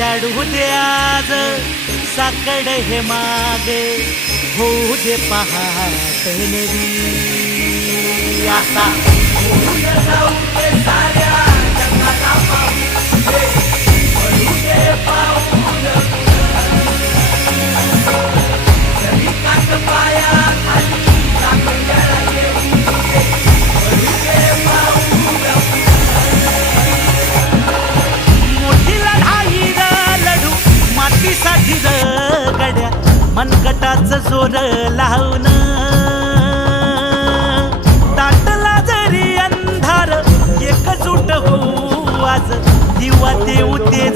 शाडू दे आज साकड हे मागे होऊ दे पहाट नवी आता मनगटाच जोर लावून दाटला जरी अंधार एकजूट होऊ आज दिवा देऊ ते